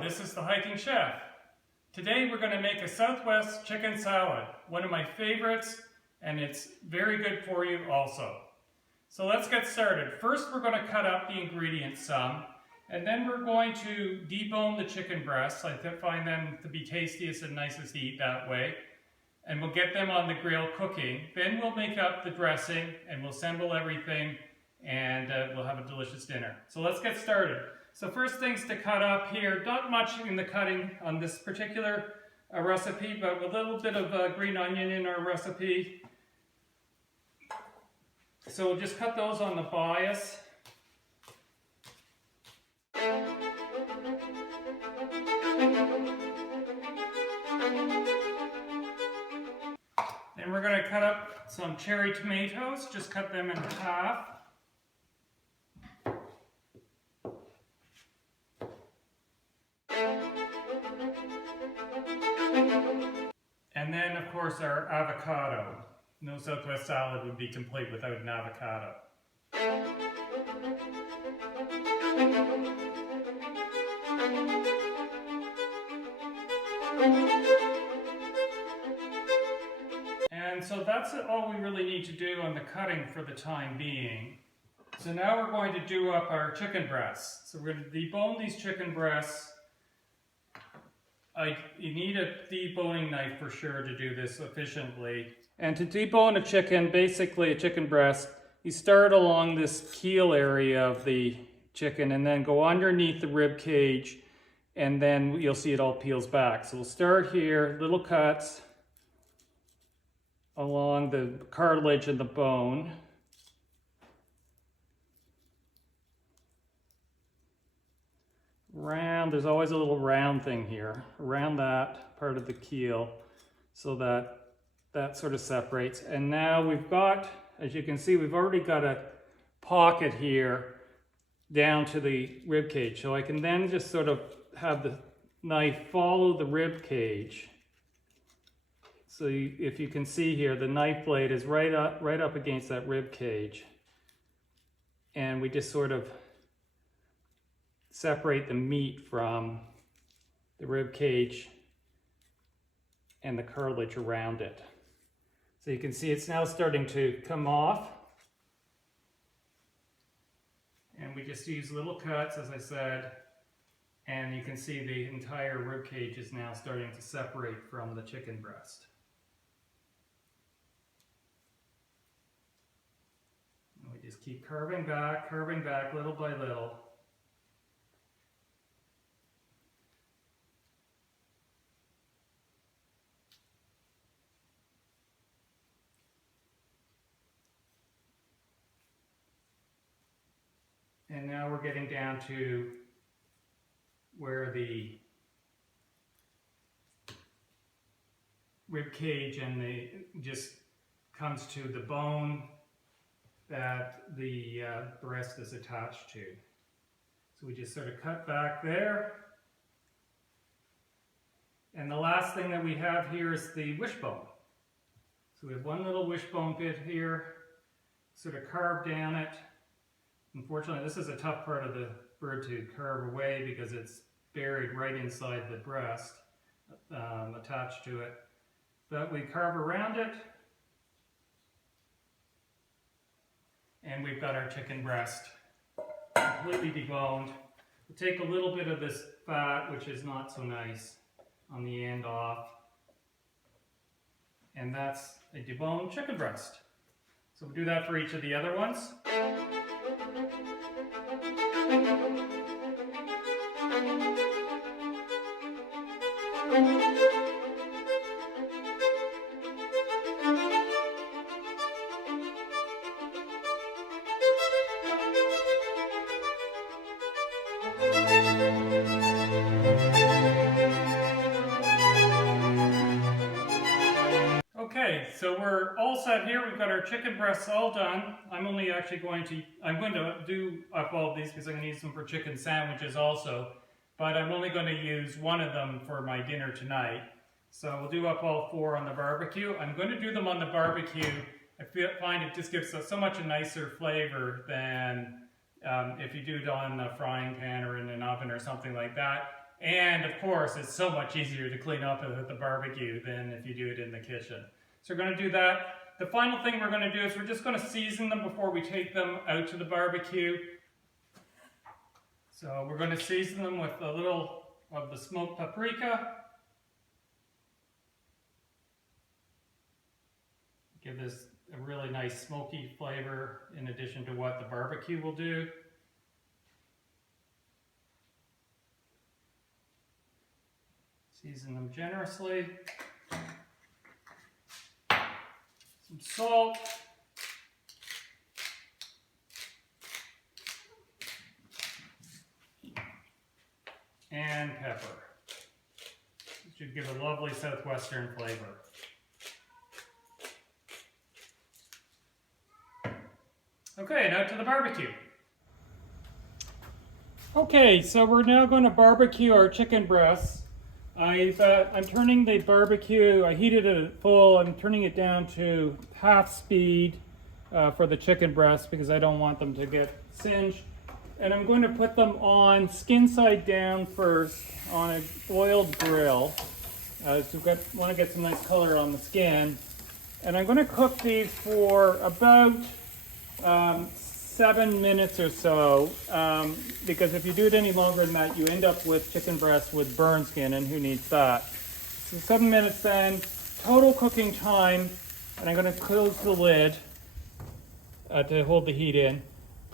Hello, this is the Hiking Chef. Today we're going to make a Southwest chicken salad, one of my favorites, and it's very good for you also. So let's get started. First we're going to cut up the ingredients some, and then we're going to debone the chicken breasts. I find them to be tastiest and nicest to eat that way. And we'll get them on the grill cooking. Then we'll make up the dressing and we'll assemble everything, and we'll have a delicious dinner. So let's get started. So first things to cut up here, not much in the cutting on this particular recipe, but a little bit of green onion in our recipe. So we'll just cut those on the bias. Then we're going to cut up some cherry tomatoes, just cut them in half. And then, of course, our avocado. No Southwest salad would be complete without an avocado. And so that's all we really need to do on the cutting for the time being. So now we're going to do up our chicken breasts. So we're going to debone these chicken breasts. You need a deboning knife for sure to do this efficiently. And to debone a chicken, basically a chicken breast, you start along this keel area of the chicken and then go underneath the rib cage, and then you'll see it all peels back. So we'll start here, little cuts along the cartilage and the bone. Round, there's always a little round thing here, around that part of the keel, so that sort of separates. And now we've got, as you can see, we've already got a pocket here down to the rib cage. So I can then just sort of have the knife follow the rib cage. So if you can see here, the knife blade is right up against that rib cage. And we just sort of separate the meat from the rib cage and the cartilage around it. So you can see it's now starting to come off. And we just use little cuts, as I said, and you can see the entire rib cage is now starting to separate from the chicken breast. And we just keep curving back little by little. And now we're getting down to where the rib cage and just comes to the bone that the breast is attached to. So we just sort of cut back there. And the last thing that we have here is the wishbone. So we have one little wishbone bit here, sort of carved down it. Unfortunately, this is a tough part of the bird to carve away because it's buried right inside the breast, attached to it. But we carve around it, and we've got our chicken breast completely deboned. We'll take a little bit of this fat, which is not so nice, on the end off. And that's a deboned chicken breast. So we'll do that for each of the other ones. Okay, so we're all set here. We've got our chicken breasts all done. I'm going to do up all of these because I'm going to use them for chicken sandwiches also. But I'm only going to use one of them for my dinner tonight. So we'll do up all four on the barbecue. I'm going to do them on the barbecue. I find it just gives so much a nicer flavor than if you do it on a frying pan or in an oven or something like that. And of course, it's so much easier to clean up at the barbecue than if you do it in the kitchen. So we're going to do that. The final thing we're going to do is we're just going to season them before we take them out to the barbecue. So we're going to season them with a little of the smoked paprika. Give this a really nice smoky flavor in addition to what the barbecue will do. Season them generously. Some salt. And pepper. It should give a lovely southwestern flavor. Okay, now to the barbecue. Okay, so we're now going to barbecue our chicken breasts. I'm turning the barbecue, I heated it at full, I'm turning it down to half speed for the chicken breasts because I don't want them to get singed. And I'm going to put them on skin side down first on an oiled grill. So we want to get some nice color on the skin. And I'm going to cook these for about 7 minutes or so, because if you do it any longer than that, you end up with chicken breast with burn skin, and who needs that? So 7 minutes then, total cooking time, and I'm going to close the lid to hold the heat in.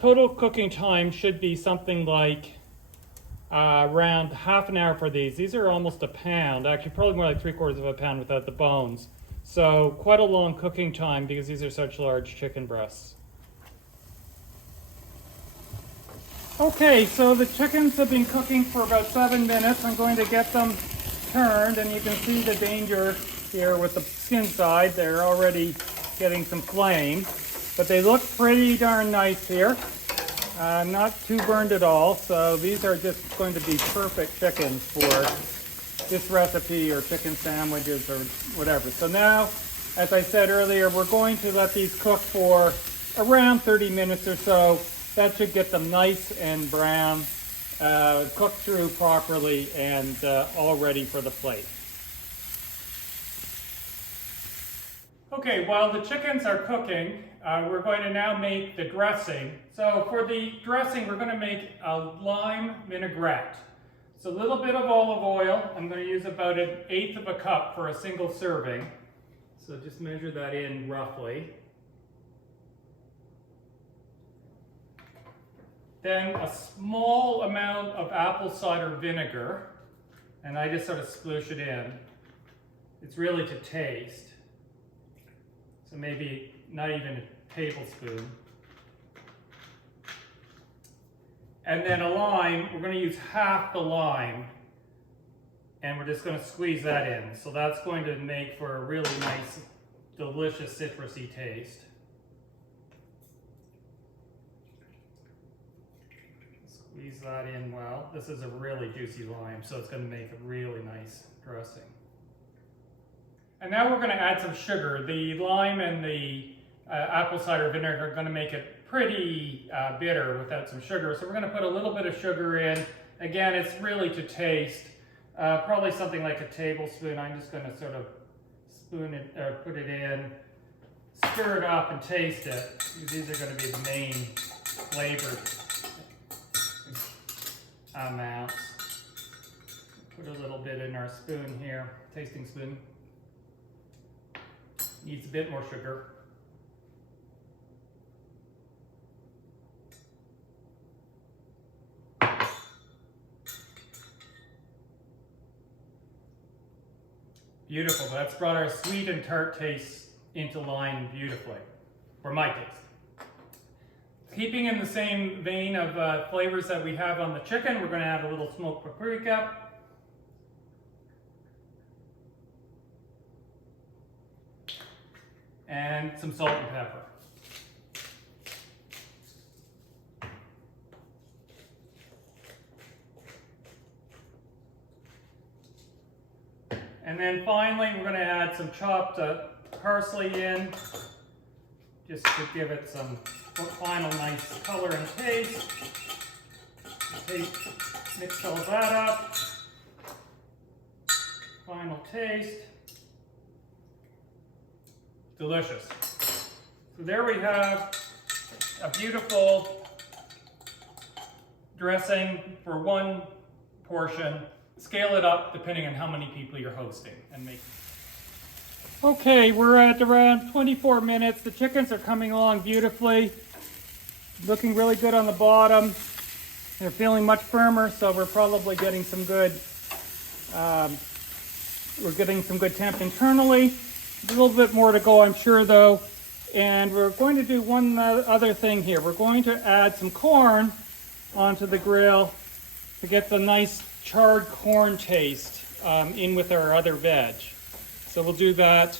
Total cooking time should be something like around half an hour for these. These are almost a pound, actually probably more like 3/4 of a pound without the bones. So quite a long cooking time because these are such large chicken breasts. Okay, so the chickens have been cooking for about 7 minutes. I'm going to get them turned, and you can see the danger here with the skin side. They're already getting some flame, but they look pretty darn nice here. Not too burned at all, so these are just going to be perfect chickens for this recipe or chicken sandwiches or whatever. So now, as I said earlier, we're going to let these cook for around 30 minutes or so. That should get them nice and brown, cooked through properly, and all ready for the plate. Okay, while the chickens are cooking, we're going to now make the dressing. So for the dressing, we're going to make a lime vinaigrette. So a little bit of olive oil. I'm going to use about 1/8 of a cup for a single serving. So just measure that in roughly. Then a small amount of apple cider vinegar, and I just sort of sploosh it in. It's really to taste. So maybe not even a tablespoon. And then a lime, we're going to use half the lime, and we're just going to squeeze that in. So that's going to make for a really nice, delicious citrusy taste. Squeeze that in well. This is a really juicy lime, so it's going to make a really nice dressing. And now we're going to add some sugar. The lime and the apple cider vinegar are going to make it pretty bitter without some sugar. So we're going to put a little bit of sugar in. Again, it's really to taste. Probably something like a tablespoon. I'm just going to sort of put it in, stir it up, and taste it. These are going to be the main flavor amounts. Put a little bit in our spoon here, tasting spoon. Needs a bit more sugar. Beautiful. That's brought our sweet and tart taste into line beautifully, for my taste. Keeping in the same vein of flavors that we have on the chicken, we're going to add a little smoked paprika. And some salt and pepper. And then finally, we're going to add some chopped parsley in, just to give it some final nice color and taste. Mix all that up. Final taste. Delicious. So there we have a beautiful dressing for one portion. Scale it up depending on how many people you're hosting and making. Okay, we're at around 24 minutes. The chickens are coming along beautifully. Looking really good on the bottom. They're feeling much firmer, so we're probably getting some good temp internally. A little bit more to go, I'm sure, though. And we're going to do one other thing here. We're going to add some corn onto the grill to get the nice charred corn taste in with our other veg. So we'll do that,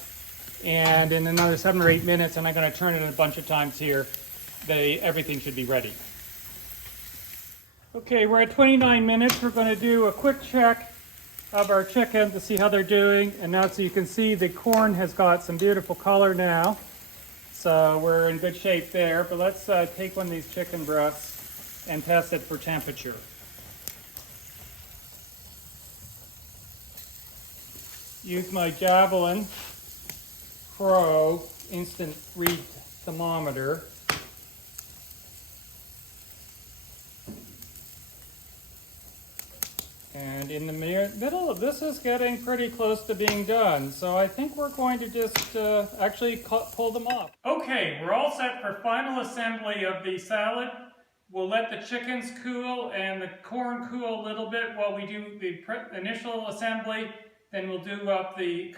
and in another 7 or 8 minutes, and I'm going to turn it a bunch of times here, everything should be ready. Okay, we're at 29 minutes. We're going to do a quick check of our chicken to see how they're doing. And now, so you can see, the corn has got some beautiful color now. So we're in good shape there. But let's take one of these chicken breasts and test it for temperature. Use my Javelin Pro instant read thermometer. And in the middle of this is getting pretty close to being done. So I think we're going to just actually pull them off. Okay, we're all set for final assembly of the salad. We'll let the chickens cool and the corn cool a little bit while we do the initial assembly. Then we'll cut up the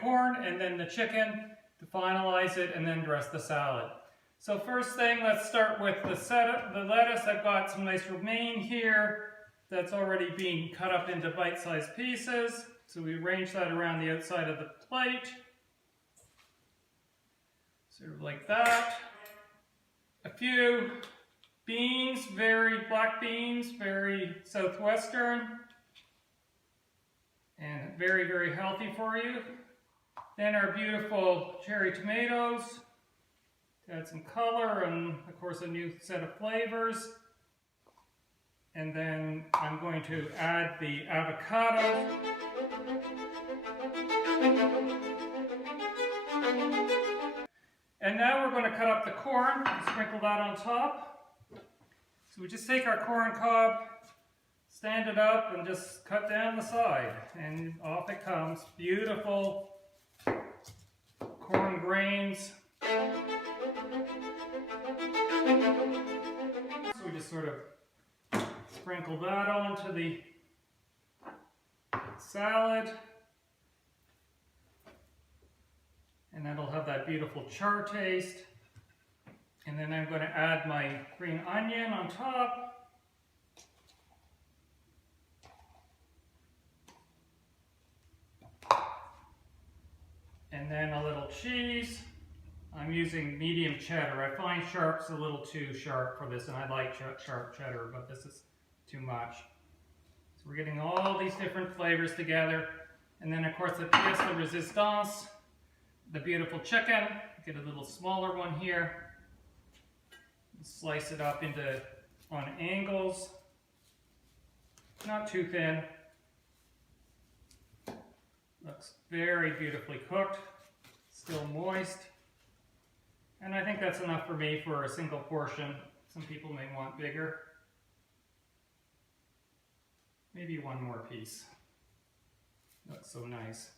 corn and then the chicken to finalize it and then dress the salad. So first thing, let's start with the lettuce. I've got some nice romaine here that's already being cut up into bite-sized pieces. So we arrange that around the outside of the plate. Sort of like that. A few beans, black beans, very southwestern. And very, very healthy for you. Then our beautiful cherry tomatoes to add some color and, of course, a new set of flavors. And then I'm going to add the avocado. And now we're going to cut up the corn and sprinkle that on top. So we just take our corn cob, stand it up, and just cut down the side. And off it comes. Beautiful corn grains. So we just sort of sprinkle that onto the salad. And that'll have that beautiful char taste. And then I'm going to add my green onion on top. And then a little cheese. I'm using medium cheddar. I find sharp's a little too sharp for this, and I like sharp cheddar, but this is too much. So we're getting all these different flavors together. And then, of course, the pièce de résistance, the beautiful chicken. Get a little smaller one here. Slice it up on angles. Not too thin. Looks very beautifully cooked. Still moist. And I think that's enough for me for a single portion. Some people may want bigger. Maybe one more piece. That's so nice.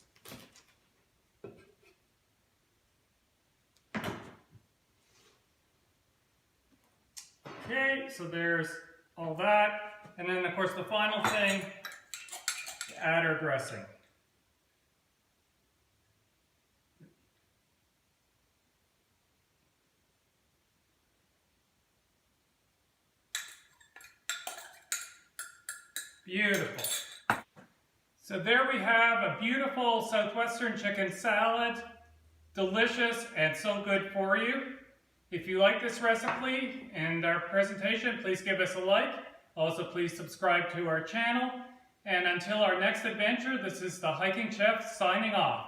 Okay, so there's all that. And then, of course, the final thing, add our dressing. Beautiful. So there we have a beautiful southwestern chicken salad. Delicious and so good for you. If you like this recipe and our presentation, please give us a like. Also, please subscribe to our channel. And until our next adventure, this is the Hiking Chef signing off.